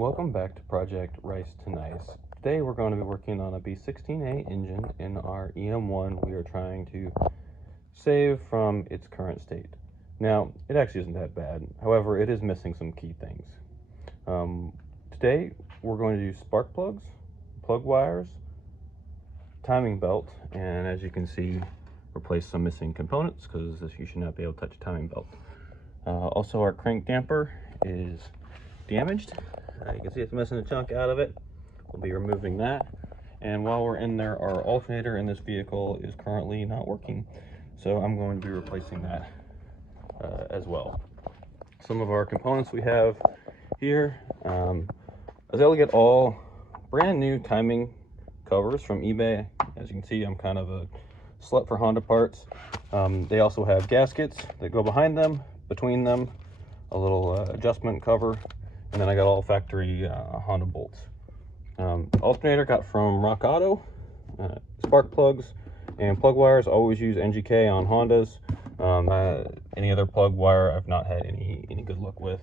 Welcome back to Project rice2nice. Today we're going to be working on a b16a engine in our em1 we are trying to save from its current state. Now, it actually isn't that bad. However, it is missing some key things. Today we're going to do spark plugs, plug wires, timing belt, and as you can see, replace some missing components because you should not be able to touch a timing belt. Also, our crank damper is damaged. You can see it's missing a chunk out of it. We'll be removing that. And while we're in there, our alternator in this vehicle is currently not working. So I'm going to be replacing that as well. Some of our components we have here. I was able to get all brand new timing covers from eBay. As you can see, I'm kind of a slut for Honda parts. They also have gaskets that go behind them, between them, a little adjustment cover, and then I got all factory Honda bolts. Alternator got from Rock Auto. Spark plugs and plug wires, always use NGK on Hondas. Any other plug wire I've not had any good luck with.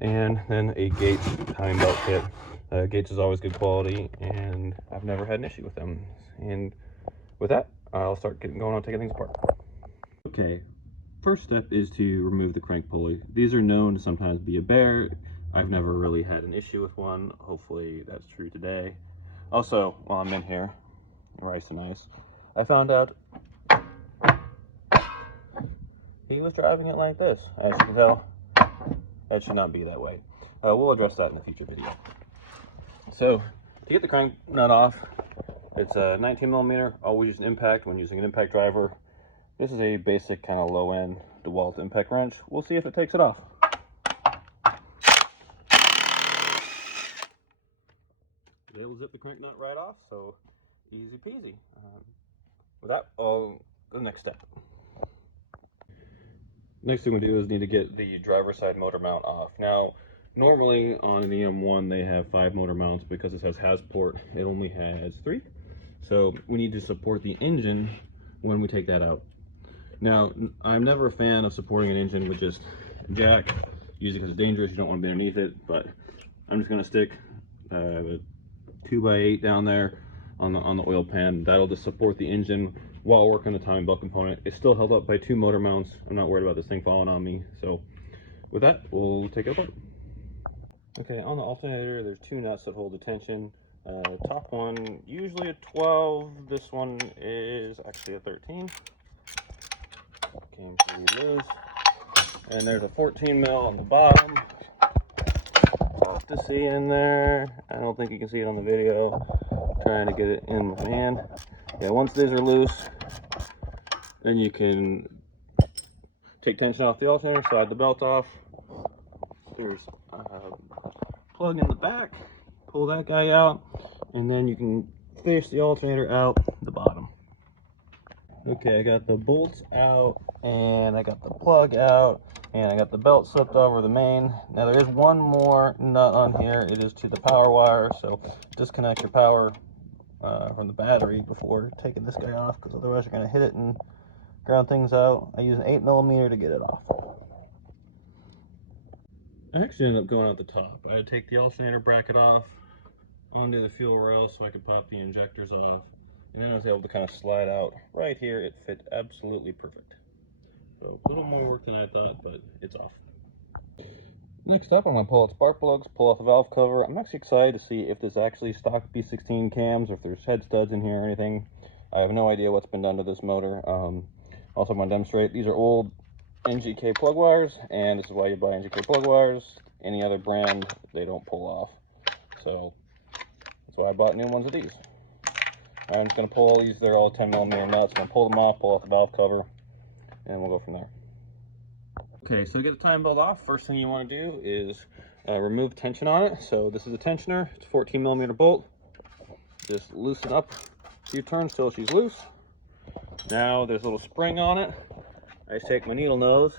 And then a Gates timing belt kit. Gates is always good quality, and I've never had an issue with them. And with that, I'll start getting going on taking things apart. Okay, first step is to remove the crank pulley. These are known to sometimes be a bear. I've never really had an issue with one. Hopefully that's true today. Also, while I'm in here, rice2nice, I found out he was driving it like this. As you can tell, that should not be that way. We'll address that in a future video. So, to get the crank nut off, it's a 19mm. Always use an impact when using an impact driver. This is a basic kind of low-end DeWalt impact wrench. We'll see if it takes it off. It'll zip the crank nut right off, so easy peasy. With that, I'll go to the next step. Next thing we do is need to get the driver's side motor mount off. Now, normally on an em1 they have 5 motor mounts. Because it says has port, it only has 3. So we need to support the engine when we take that out. Now, I'm never a fan of supporting an engine with just jack, usually because it's dangerous. You don't want to be underneath it, but I'm just going to stick a 2x8 down there on the oil pan. That'll just support the engine while working the timing belt component. It's still held up by 2 motor mounts. I'm not worried about this thing falling on me. So with that, we'll take it apart. Okay, on the alternator, there's 2 nuts that hold the tension. Top one, usually a 12. This one is actually a 13. Came pretty loose. And there's a 14mm on the bottom. Tough to see in there. I don't think you can see it on the video. Trying to get it in my hand. Yeah, once these are loose, then you can take tension off the alternator, slide the belt off. There's a plug in the back. Pull that guy out, and then you can fish the alternator out the bottom. Okay, I got the bolts out, and I got the plug out, and I got the belt slipped over the main. Now there is one more nut on here. It is to the power wire, so disconnect your power from the battery before taking this guy off, because otherwise you're going to hit it and ground things out. I use an 8mm to get it off. I actually ended up going out the top. I had to take the alternator bracket off onto the fuel rail so I could pop the injectors off, and then I was able to kind of slide out right here. It fit absolutely perfect. So a little more work than I thought, but it's off. Next up, I'm going to pull out spark plugs, pull off the valve cover. I'm actually excited to see if this actually stock B16 cams, or if there's head studs in here or anything. I have no idea what's been done to this motor. Also, I'm going to demonstrate. These are old NGK plug wires, and this is why you buy NGK plug wires. Any other brand, they don't pull off. So that's why I bought new ones of these. I'm just going to pull these. They're all 10mm nuts. I'm going to pull them off, pull off the valve cover, and we'll go from there. Okay, so to get the timing belt off, first thing you want to do is remove tension on it. So this is a tensioner. It's a 14mm bolt. Just loosen up a few turns till she's loose. Now there's a little spring on it. I just take my needle nose,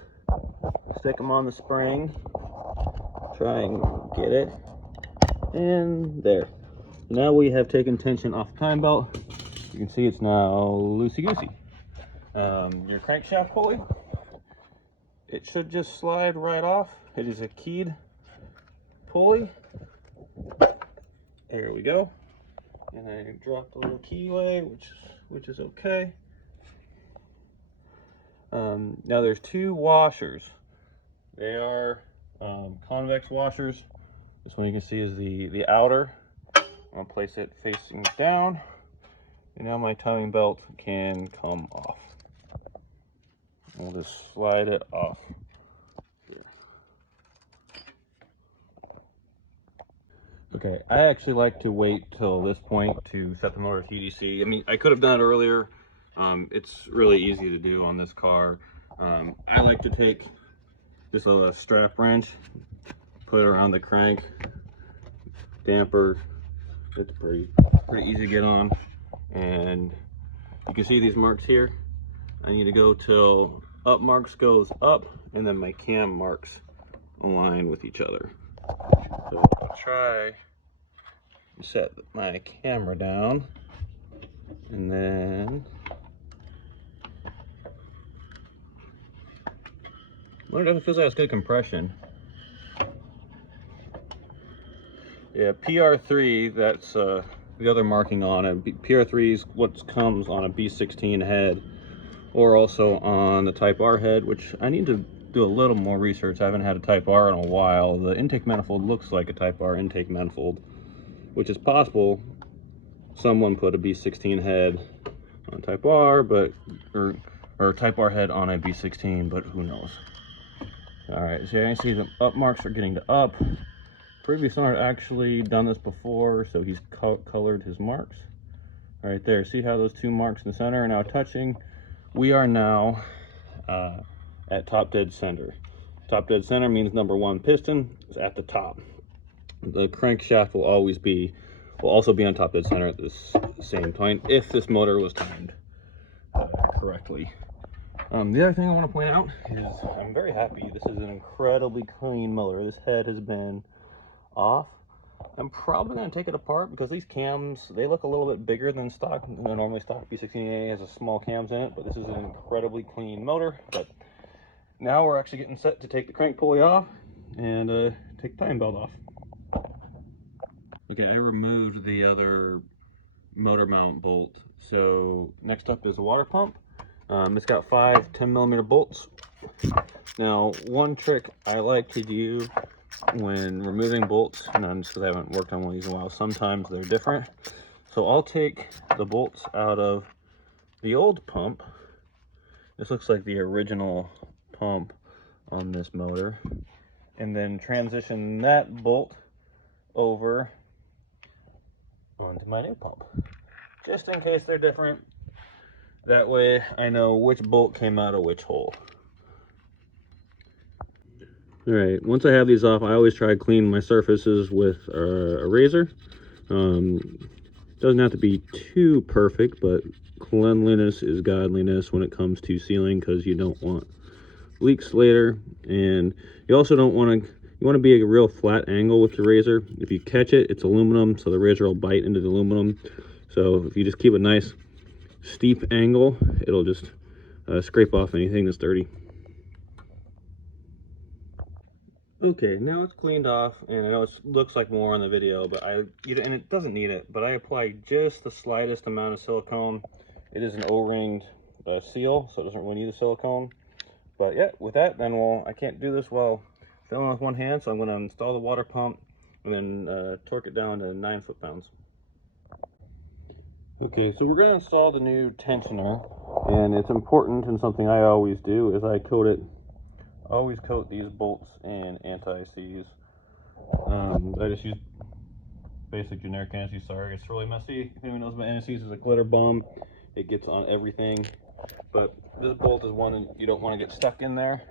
stick them on the spring, try and get it, and there. Now we have taken tension off the timing belt. You can see it's now loosey-goosey. Your crankshaft pulley, it should just slide right off. It is a keyed pulley. There we go. And I dropped a little keyway, which is okay. Now there's two washers. They are convex washers. This one you can see is the outer. I'm gonna place it facing down, and now my timing belt can come off. We'll just slide it off here. Okay, I actually like to wait till this point to set the motor to TDC. I mean, I could have done it earlier. It's really easy to do on this car. I like to take this little strap wrench, put it around the crank, damper. It's pretty easy to get on. And you can see these marks here. I need to go till up marks goes up, and then my cam marks align with each other. So I'll try and set my camera down, and then well, it doesn't feel like it's good compression. Yeah, PR3, that's the other marking on it. PR3 is what comes on a B16 head, or also on the Type R head, which I need to do a little more research. I haven't had a Type R in a while. The intake manifold looks like a Type R intake manifold, which is possible someone put a B16 head on Type R, but or Type R head on a B16, but who knows. All right, so you can see the up marks are getting to up. Previous owner actually done this before, so he's colored his marks. All right there, see how those two marks in the center are now touching? We are now at top dead center. Top dead center means number one piston is at the top. The crankshaft will also be on top dead center at this same point if this motor was timed correctly. The other thing I want to point out is I'm very happy. This is an incredibly clean motor. This head has been off. I'm probably going to take it apart because these cams, they look a little bit bigger than stock. Normally stock B16a has a small cams in it, but this is an incredibly clean motor. But now we're actually getting set to take the crank pulley off and take the timing belt off. Okay, I removed the other motor mount bolt. So next up is a water pump. It's got 5 10mm bolts. Now, one trick I like to do when removing bolts, and just because I haven't worked on one of these in a while, sometimes they're different. So I'll take the bolts out of the old pump. This looks like the original pump on this motor, and then transition that bolt over onto my new pump, just in case they're different. That way I know which bolt came out of which hole. All right, once I have these off, I always try to clean my surfaces with a razor. Doesn't have to be too perfect, but cleanliness is godliness when it comes to sealing, because you don't want leaks later. And you also don't want to, you want to be a real flat angle with your razor. If you catch it, it's aluminum, so the razor will bite into the aluminum. So if you just keep a nice steep angle, it'll just scrape off anything that's dirty. Okay, now it's cleaned off, and I know it looks like more on the video, but and it doesn't need it, but I apply just the slightest amount of silicone. It is an O-ringed seal, so it doesn't really need the silicone. But yeah, with that, then I can't do this while filming with one hand, so I'm going to install the water pump and then torque it down to 9 foot-pounds. Okay, so we're going to install the new tensioner, and it's important, and something I always do is I always coat these bolts in anti-seize. I just use basic generic anti-seize. Sorry, it's really messy. If anyone knows about anti-seize, it's a glitter bomb. It gets on everything, but this bolt is one that you don't want to get stuck in there.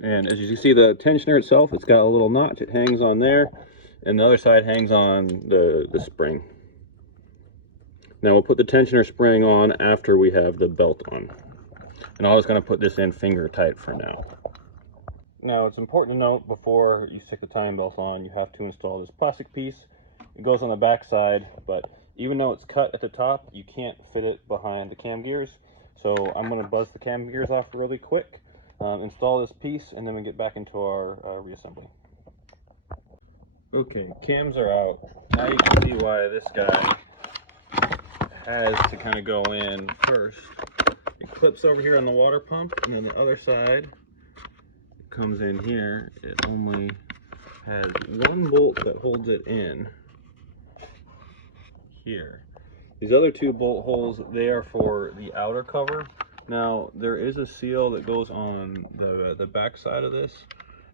And as you see, the tensioner itself, it's got a little notch. It hangs on there, and the other side hangs on the spring. Now we'll put the tensioner spring on after we have the belt on. And I'm just going to put this in finger tight for now. Now it's important to note, before you stick the timing belt on, you have to install this plastic piece. It goes on the back side, but even though it's cut at the top, you can't fit it behind the cam gears. So I'm going to buzz the cam gears off really quick, install this piece, and then we get back into our reassembly. Okay, cams are out. Now you can see why this guy has to kind of go in first. It clips over here on the water pump, and then the other side comes in here. It only has one bolt that holds it in here. These other two bolt holes, they are for the outer cover. Now there is a seal that goes on the back side of this,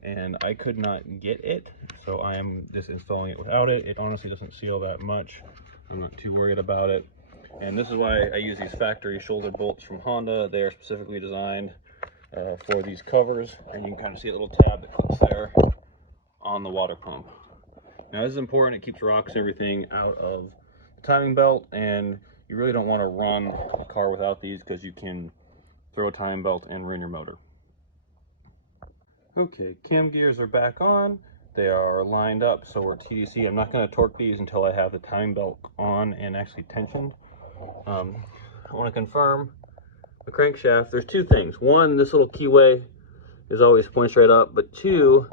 and I could not get it, so I am just installing it without it. It honestly doesn't seal that much. I'm not too worried about it. And this is why I use these factory shoulder bolts from Honda. They are specifically designed for these covers, and you can kind of see a little tab that clips there on the water pump. Now this is important. It keeps rocks and everything out of the timing belt, and you really don't want to run a car without these because you can throw a timing belt and ruin your motor. Okay, cam gears are back on. They are lined up, so we're TDC. I'm not going to torque these until I have the timing belt on and actually tensioned. I want to confirm the crankshaft. There's two things. One, this little keyway is always pointing straight up, but two,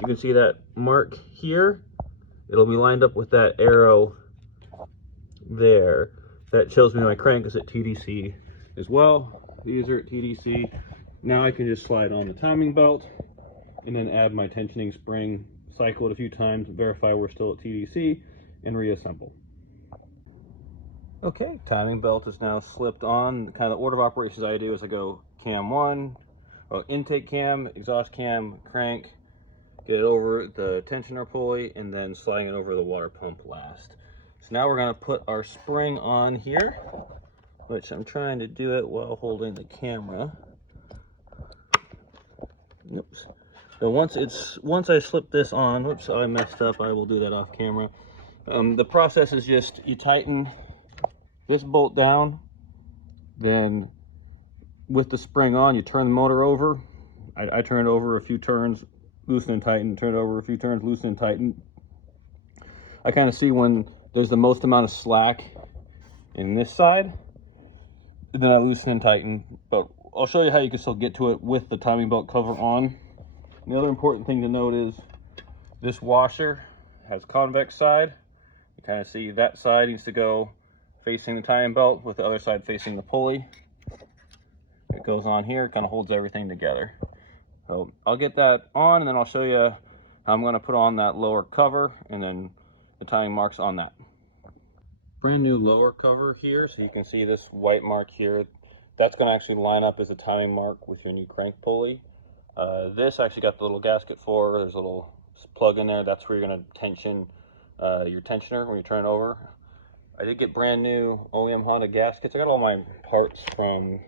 you can see that mark here. It'll be lined up with that arrow there. That shows me my crank is at TDC as well. These are at TDC. Now I can just slide on the timing belt and then add my tensioning spring, cycle it a few times, verify we're still at TDC, and reassemble. Okay, timing belt is now slipped on. Kind of the order of operations I do is I go cam 1, intake cam, exhaust cam, crank, get it over the tensioner pulley, and then sliding it over the water pump last. So now we're going to put our spring on here, which I'm trying to do it while holding the camera. Oops. So once I slip this on, whoops, I messed up. I will do that off camera. The process is just you tighten this bolt down, then with the spring on, you turn the motor over. I turn it over a few turns, loosen and tighten, turn it over a few turns, loosen and tighten. I kind of see when there's the most amount of slack in this side, and then I loosen and tighten. But I'll show you how you can still get to it with the timing belt cover on. And the other important thing to note is this washer has convex side. You kind of see that side needs to go facing the timing belt with the other side facing the pulley. It goes on here, kind of holds everything together. So I'll get that on, and then I'll show you how I'm going to put on that lower cover and then the timing marks on that. Brand new lower cover here, so you can see this white mark here. That's going to actually line up as a timing mark with your new crank pulley. This I actually got the little gasket for. There's a little plug in there. That's where you're going to tension your tensioner when you turn it over. I did get brand new OEM Honda gaskets. I got all my parts from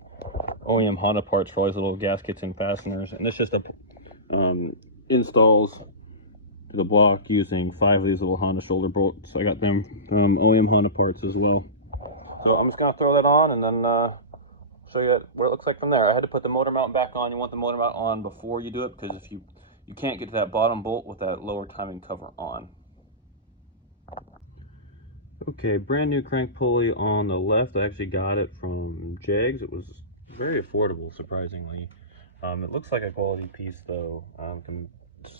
OEM Honda parts for all these little gaskets and fasteners, and this just installs the block using 5 of these little Honda shoulder bolts. I got them from OEM Honda parts as well. So I'm just gonna throw that on and then show you what it looks like from there. I had to put the motor mount back on. You want the motor mount on before you do it, because if you can't get to that bottom bolt with that lower timing cover on. Okay, brand new crank pulley on the left. I actually got it from Jags. It was very affordable, surprisingly. It looks like a quality piece though.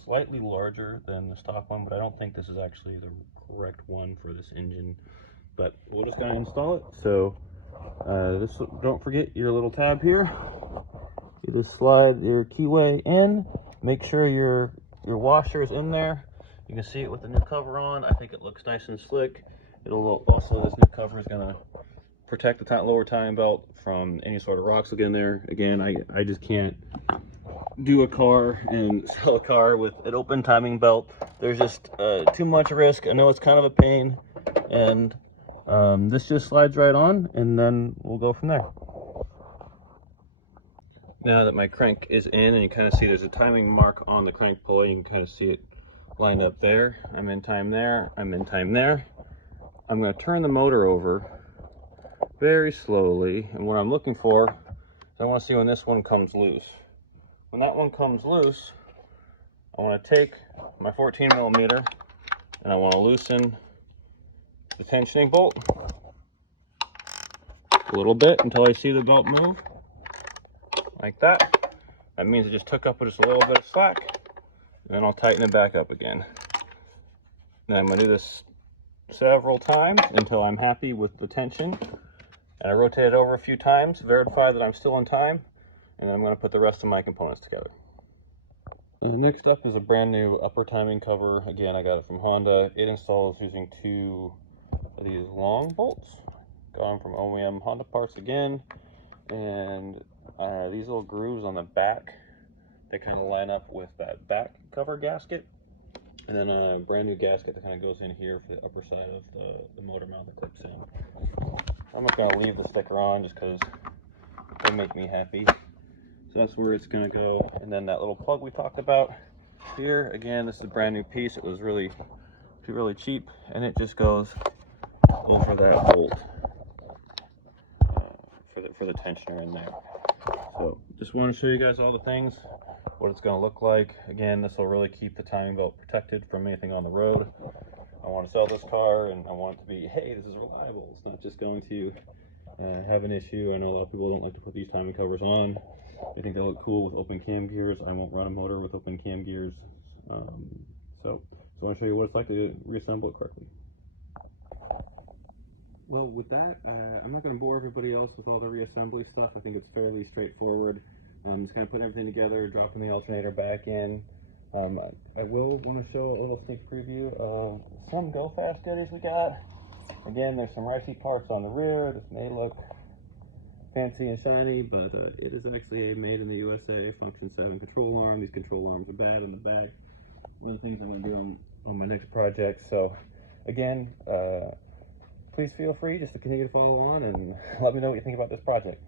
Slightly larger than the stock one, but I don't think this is actually the correct one for this engine. But we're just gonna install it. So don't forget your little tab here. You just slide your keyway in. Make sure your washer is in there. You can see it with the new cover on. I think it looks nice and slick. It'll also, this new cover is gonna protect the lower timing belt from any sort of rocks that get in there. Again, I just can't do a car and sell a car with an open timing belt. There's just too much risk. I know it's kind of a pain, and this just slides right on, and then we'll go from there. Now that my crank is in, and you kind of see there's a timing mark on the crank pulley, you can kind of see it lined up there. I'm in time there, I'm in time there. I'm going to turn the motor over very slowly, and what I'm looking for is I want to see when this one comes loose. When that one comes loose, I want to take my 14mm and I want to loosen the tensioning bolt a little bit until I see the belt move, like that. That means it just took up just a little bit of slack, and then I'll tighten it back up again. Then I'm going to do this several times until I'm happy with the tension. And I rotate it over a few times, verify that I'm still in time, and then I'm going to put the rest of my components together. Next up is a brand new upper timing cover. Again, I got it from Honda. It installs using 2 of these long bolts. Got them from OEM Honda parts again. And these little grooves on the back, they kind of line up with that back cover gasket. And then a brand new gasket that kind of goes in here for the upper side of the motor mount that clips in. I'm not going to leave the sticker on just because they make me happy. So that's where it's going to go. And then that little plug we talked about here, again, this is a brand new piece. It was really cheap, and it just goes over that bolt for the tensioner in there. So just want to show you guys all the things, what it's going to look like. Again, this will really keep the timing belt protected from anything on the road. I want to sell this car, and I want it to be, hey, this is reliable. It's not just going to have an issue. I know a lot of people don't like to put these timing covers on. They think they look cool with open cam gears. I won't run a motor with open cam gears. So I want to show you what it's like to reassemble it correctly. Well, with that, I'm not going to bore everybody else with all the reassembly stuff. I think it's fairly straightforward. Just kind of putting everything together, dropping the alternator back in. I will want to show a little sneak preview of some Go Fast goodies we got. Again, there's some ricey parts on the rear. This may look fancy and shiny, but it is actually a made in the USA function 7 control arm. These control arms are bad in the back. One of the things I'm going to do on my next project. So again, please feel free just to continue to follow on and let me know what you think about this project.